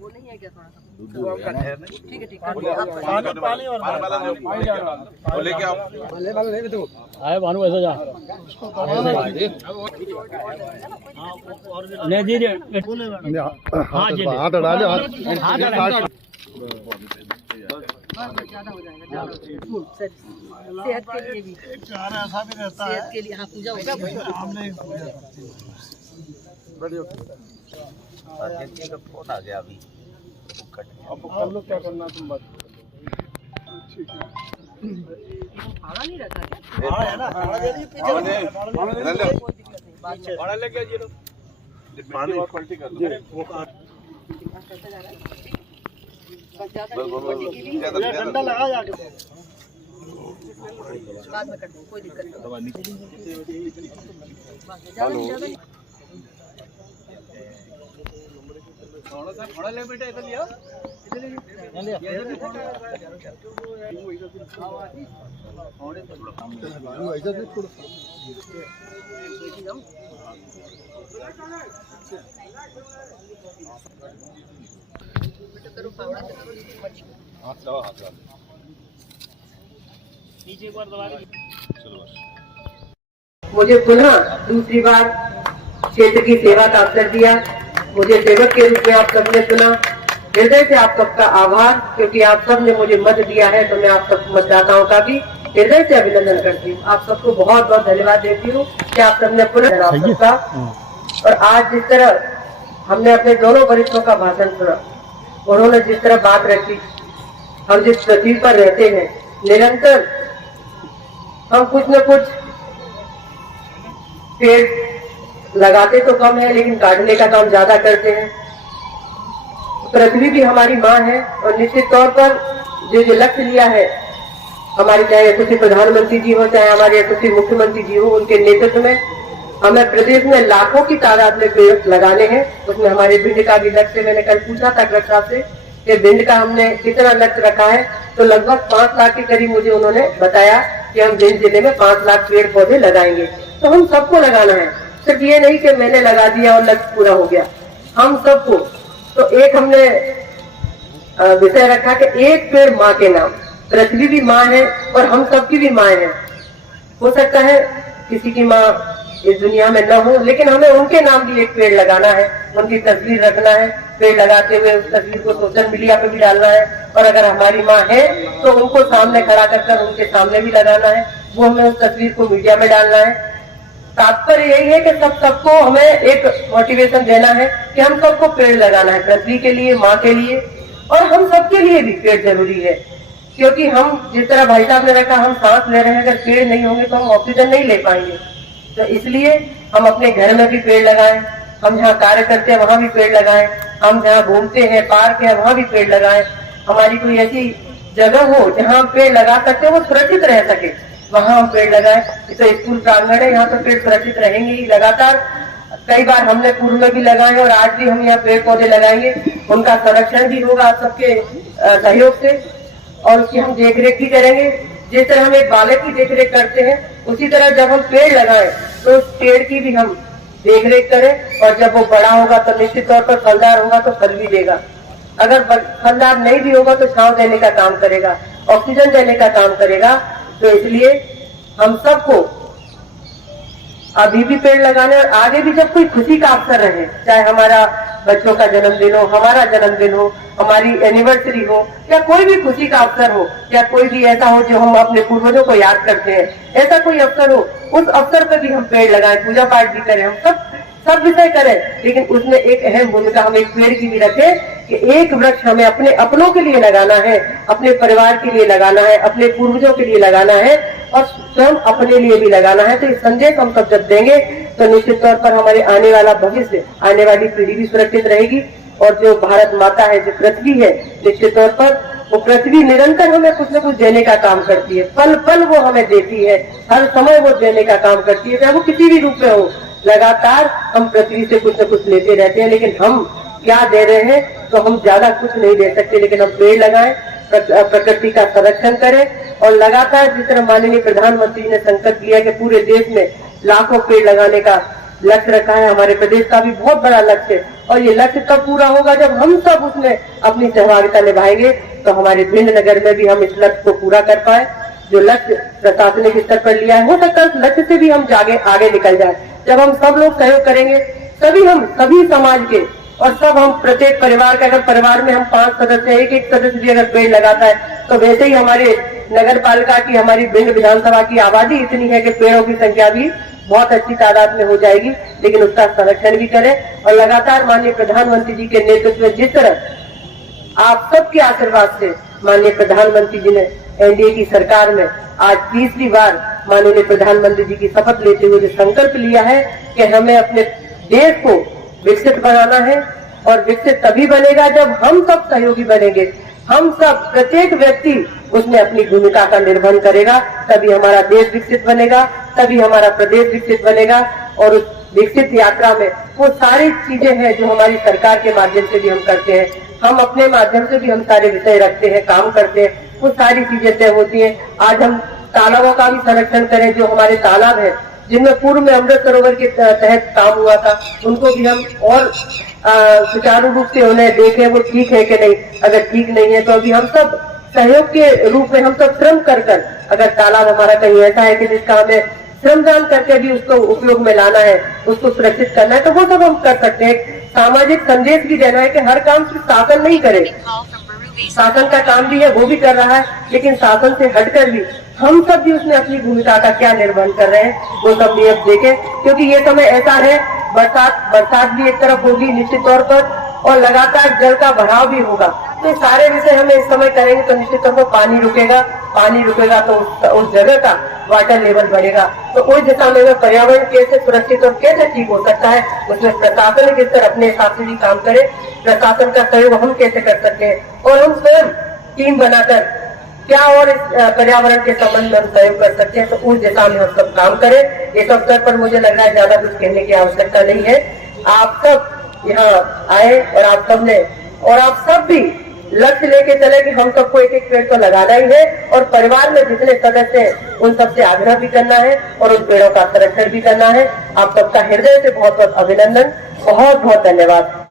वो नहीं है क्या थोड़ा सा ठीक है ठीक है पानी और लेके आओ आए भानु ऐसा जा नहीं जी हाँ जी हाथ डालो हाथ ज्यादा हो जाएगा सेहत के लिए भी ऐसा भी रहता है सेहत के लिए हाँ पूजा होगा हमने फोन आ गया अभी अब कर लो क्या करना तुम बात ठीक है भाड़ा नहीं रहता क्या हाँ है ना भाड़ा दे दीजिए पीछे कोई दिक्कत नहीं बाद में भाड़ा लेके आइए लो पानी और पलटी कर लो करते जा रहा है बस ज्यादा क्वालिटी के लिए डंडा लगा जाके बाद में कर दो कोई दिक्कत नहीं ज्यादा नहीं थोड़ा ले बेटा इधर लिया मुझे पुनः दूसरी बार क्षेत्र की सेवा का अवसर दिया। मुझे सेवक के रूप में आप सबने चुना। हृदय से आप सबका आभार, क्योंकि आप सब ने मुझे मत दिया है, तो मैं आप सब मतदाताओं का भी हृदय से अभिनंदन करती हूँ। आप सबको बहुत बहुत धन्यवाद देती हूँ कि आप सबने पुनः आप सबका। और आज जिस तरह हमने अपने दोनों वरिष्ठों का भाषण सुना, उन्होंने जिस तरह बात रखी, हम जिस पृथ्वी पर रहते हैं निरंतर हम कुछ न कुछ पेड़ लगाते तो कम है, लेकिन काटने का काम ज्यादा करते हैं। पृथ्वी भी हमारी माँ है और निश्चित तौर पर जो लक्ष्य लिया है हमारे, चाहे यशस्वी प्रधानमंत्री जी हो, चाहे हमारे यशस्वी मुख्यमंत्री जी हो, उनके नेतृत्व में हमें प्रदेश में लाखों की तादाद में पेड़ लगाने हैं। उसमें हमारे भिंड का भी लक्ष्य, मैंने कल पूछा था कलेक्टर साहब से कि भिंड का हमने कितना लक्ष्य रखा है, तो लगभग 5 लाख के करीब मुझे उन्होंने बताया कि हम भिंड जिले में 5 लाख पेड़ पौधे लगाएंगे। तो हम सबको लगाना है, सिर्फ ये नहीं कि मैंने लगा दिया और लक्ष्य पूरा हो गया, हम सबको। तो एक हमने विषय रखा कि एक पेड़ माँ के नाम। पृथ्वी भी माँ है और हम सबकी भी माँ है। हो सकता है किसी की माँ इस दुनिया में न हो, लेकिन हमें उनके नाम भी एक पेड़ लगाना है, उनकी तस्वीर रखना है। पेड़ लगाते हुए उस तस्वीर को सोशल मीडिया पे भी डालना है, और अगर हमारी माँ है तो उनको सामने खड़ा कर उनके सामने भी लगाना है, वो हमें उस तस्वीर को मीडिया में डालना है। तात्पर्य यही है कि सबको हमें एक मोटिवेशन देना है कि हम सबको पेड़ लगाना है, पृथ्वी के लिए, माँ के लिए, और हम सबके लिए भी पेड़ जरूरी है। क्योंकि हम जिस तरह भाई साहब ने रखा, हम सांस ले रहे हैं, अगर पेड़ नहीं होंगे तो हम ऑक्सीजन नहीं ले पाएंगे। तो इसलिए हम अपने घर में भी पेड़ लगाएं, हम जहाँ कार्य करते हैं वहाँ भी पेड़ लगाएं, हम जहाँ घूमते हैं, पार्क है, वहाँ भी पेड़ लगाएं। हमारी कोई ऐसी जगह हो जहाँ हम पेड़ लगा सकते हैं, वो सुरक्षित रह सके, वहाँ हम पेड़ लगाएं। तो स्कूल प्रांगण है, यहाँ तो पेड़ सुरक्षित रहेंगे ही। लगातार कई बार हमने पूर्व में भी लगाए और आज भी हम यहाँ पेड़ पौधे लगाएंगे। उनका संरक्षण भी होगा आप सबके सहयोग से, और उसकी हम देखरेख भी करेंगे। जिस तरह हम एक बालक की देखरेख करते हैं, उसी तरह जब हम पेड़ लगाएं तो उस पेड़ की भी हम देखरेख करें, और जब वो बड़ा होगा तो निश्चित तौर पर फलदार होगा, तो फल भी देगा। अगर फलदार नहीं भी होगा तो छांव देने का काम करेगा, ऑक्सीजन देने का काम करेगा। तो इसलिए हम सबको अभी भी पेड़ लगाने, और आगे भी जब कोई खुशी का अवसर रहे, चाहे हमारा बच्चों का जन्मदिन हो, हमारा जन्मदिन हो, हमारी एनिवर्सरी हो, या कोई भी खुशी का अवसर हो, या कोई भी ऐसा हो जो हम अपने पूर्वजों को याद करते हैं, ऐसा कोई अवसर हो, उस अवसर पर भी हम पेड़ लगाएं, पूजा पाठ भी करें, हम सब विषय करें, लेकिन उसमें एक अहम भूमिका हम एक पेड़ की भी रखें कि एक वृक्ष हमें अपने अपनों के लिए लगाना है, अपने परिवार के लिए लगाना है, अपने पूर्वजों के लिए लगाना है, और स्वयं अपने लिए भी लगाना है। तो इस संदेश हम सब जब देंगे तो निश्चित तौर पर हमारे आने वाला भविष्य, आने वाली पीढ़ी भी सुरक्षित रहेगी। और जो भारत माता है, जो पृथ्वी है, निश्चित तौर पर वो पृथ्वी निरंतर हमें कुछ न कुछ देने का काम करती है, पल पल वो हमें देती है, हर समय वो देने का काम करती है, चाहे वो किसी भी रूप में हो, लगातार हम पृथ्वी से कुछ न कुछ लेते रहते हैं, लेकिन हम क्या दे रहे हैं? तो हम ज्यादा कुछ नहीं दे सकते, लेकिन हम पेड़ लगाएं, प्रकृति का संरक्षण करें और लगातार जिस तरह माननीय प्रधानमंत्री ने संकल्प लिया कि पूरे देश में लाखों पेड़ लगाने का लक्ष्य रखा है, हमारे प्रदेश का भी बहुत बड़ा लक्ष्य है और ये लक्ष्य तब पूरा होगा जब हम सब उसमें अपनी सहभागिता निभाएंगे। तो हमारे भिंड नगर में भी हम इस लक्ष्य को पूरा कर पाए जो लक्ष्य प्रशासनिक स्तर पर लिया है। हो सकता है लक्ष्य से भी हम आगे निकल जाए जब हम सब लोग सहयोग करेंगे। सभी समाज के और सब हम प्रत्येक परिवार का, अगर परिवार में हम 5 सदस्य, एक सदस्य भी अगर पेड़ लगाता है तो वैसे ही हमारे नगर पालिका की, हमारी भिंड विधानसभा की आबादी इतनी है कि पेड़ों की संख्या भी बहुत अच्छी तादाद में हो जाएगी। लेकिन उसका संरक्षण भी करें और लगातार माननीय प्रधानमंत्री जी के नेतृत्व में जिस तरह आप सबके आशीर्वाद से माननीय प्रधानमंत्री जी ने एनडीए की सरकार में आज तीसरी बार माननीय प्रधानमंत्री जी की शपथ लेते हुए जो संकल्प लिया है कि हमें अपने देश को विकसित बनाना है और विकसित तभी बनेगा जब हम सब सहयोगी बनेंगे। हम सब प्रत्येक व्यक्ति उसमें अपनी भूमिका का निर्वहन करेगा, तभी हमारा देश विकसित बनेगा, तभी हमारा प्रदेश विकसित बनेगा। और उस विकसित यात्रा में वो सारी चीजें हैं जो हमारी सरकार के माध्यम से भी हम करते हैं, हम अपने माध्यम से भी हम सारे विषय रखते हैं, काम करते हैं, वो सारी चीजें तय होती हैं। आज हम तालाबों का भी संरक्षण करें, जो हमारे तालाब है जिनमें पूर्व में अमृत सरोवर के तहत काम हुआ था, उनको भी हम और सुचारू रूप से उन्हें देखें वो ठीक है कि नहीं। अगर ठीक नहीं है तो अभी हम सब सहयोग के रूप में हम सब श्रम कर अगर तालाब हमारा कहीं ऐसा है कि जिसका हमें श्रमदान करके भी उसको उपयोग में लाना है, उसको सुरक्षित करना है, तो वो सब हम कर सकते हैं। सामाजिक संदेश भी देना है कि हर काम सिर्फ शासन नहीं करे, शासन का काम भी है वो भी कर रहा है, लेकिन शासन से हटकर भी हम सब भी उसमें अपनी भूमिका का क्या निर्वहन कर रहे हैं वो सब भी अब देखें। क्योंकि ये समय ऐसा है, बरसात भी एक तरफ होगी निश्चित तौर पर और लगातार जल का बढ़ाव भी होगा। तो सारे विषय हमें इस समय करेंगे तो निश्चित तौर पर पानी रुकेगा तो उस जगह का वाटर लेवल बढ़ेगा। तो उस दिशा में पर्यावरण कैसे सुरक्षित और कैसे ठीक हो सकता है, उसमें प्रशासन स्तर अपने हिसाब से भी काम करे, प्रशासन का सहयोग हम कैसे कर सकते हैं और हम स्वयं टीम बनाकर क्या और इस पर्यावरण के संबंध में हम सहयोग कर सकते हैं, तो उस दिशा में हम सब काम करें। इस अवसर पर मुझे लग रहा है ज्यादा कुछ कहने की आवश्यकता नहीं है। आप सब यहाँ आए और आप सब भी लक्ष्य लेके चले कि हम सबको एक पेड़ तो लगाना ही है और परिवार में जितने सदस्य हैं उन सबसे आग्रह भी करना है और उन पेड़ों का संरक्षण भी करना है। आप सबका हृदय से बहुत बहुत अभिनंदन, बहुत बहुत धन्यवाद।